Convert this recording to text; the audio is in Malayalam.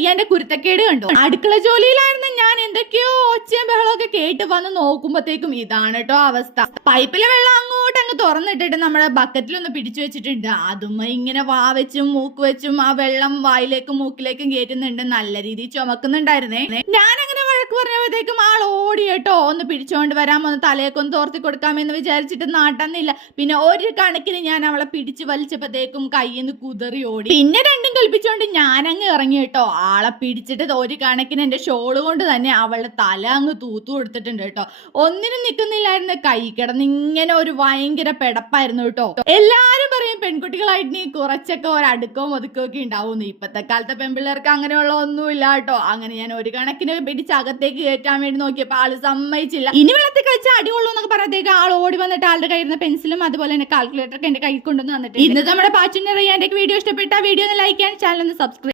റയ്യാന്റെ കുരുത്തക്കേട് കണ്ടു. അടുക്കള ജോലിയിലായിരുന്നു ഞാൻ, എന്തൊക്കെയോ ഒച്ചയും ബഹളമൊക്കെ കേട്ട് വന്ന് നോക്കുമ്പോഴത്തേക്കും ഇതാണ് കേട്ടോ അവസ്ഥ. പൈപ്പിലെ വെള്ളം അങ്ങ് തുറന്നിട്ടിട്ട് നമ്മുടെ ബക്കറ്റിലൊന്ന് പിടിച്ചു വെച്ചിട്ടുണ്ട്. അതും ഇങ്ങനെ വാ വെച്ചും മൂക്ക് വെച്ചും ആ വെള്ളം വായിലേക്കും മൂക്കിലേക്കും കയറ്റുന്നുണ്ട്. നല്ല രീതിയിൽ ചുമക്കുന്നുണ്ടായിരുന്നേ. ഞാൻ അങ്ങനെ വഴക്ക് പറഞ്ഞപ്പോഴത്തേക്കും ആൾ ഓടി കേട്ടോ. ഒന്ന് പിടിച്ചോണ്ട് വരാമോ, ഒന്ന് തലയൊക്കെ തോർത്തി കൊടുക്കാമെന്ന് വിചാരിച്ചിട്ട് നാട്ടുന്നില്ല. പിന്നെ ഒരു കണക്കിന് ഞാൻ അവളെ പിടിച്ച് വലിച്ചപ്പോഴത്തേക്കും കയ്യിന്ന് കുതറി ഓടി. പിന്നെ രണ്ടും കൽപ്പിച്ചോണ്ട് ഞാനങ്ങ് ഇറങ്ങി കേട്ടോ. ആളെ പിടിച്ചിട്ട് ഒരു കണക്കിന് എന്റെ ഷോള് കൊണ്ട് തന്നെ അവളുടെ തല അങ്ങ് തൂത്തു കൊടുത്തിട്ടുണ്ട് കേട്ടോ. ഒന്നിനും നിൽക്കുന്നില്ലായിരുന്നു. കൈ കിടന്ന് ഇങ്ങനെ ഒരു ഭയങ്കര പെടപ്പായിരുന്നു കേട്ടോ. എല്ലാരും പറയും പെൺകുട്ടികളായിട്ട് നീ കുറച്ചൊക്കെ ഒരടുക്കവും ഒതുക്കവും ഒക്കെ ഉണ്ടാവുന്നു. ഇപ്പത്തെ കാലത്തെ പെൺപിള്ളേർക്ക് അങ്ങനെയുള്ള ഒന്നുമില്ല കേട്ടോ. അങ്ങനെ ഞാൻ ഒരു കണക്കിന് പിടിച്ച് അകത്തേക്ക് കയറ്റാൻ വേണ്ടി നോക്കിയപ്പോ ആള് സമ്മതിച്ചില്ല. ഇനി വെള്ളത്തിൽ കളിച്ച് അടികൊള്ളൂ എന്നൊക്കെ പറഞ്ഞത്തേക്ക് ആൾ ഓടി വന്നിട്ട് ആളുടെ കയ്യിൽ പെൻസിലും അതുപോലെ തന്നെ കാൽക്കുലേറ്റർ ഒക്കെ എന്റെ കയ്യിൽ കൊണ്ടുവന്ന് വന്നിട്ട്. ഇന്ന് നമ്മുടെ പാച്ചുന്ന റയ്യാന്റെ വീഡിയോ ഇഷ്ടപ്പെട്ട വീഡിയോ ഒന്ന് ലൈക്ക് ചെയ്യാൻ, ചാനൽ ഒന്ന് സബ്സ്ക്രൈബ്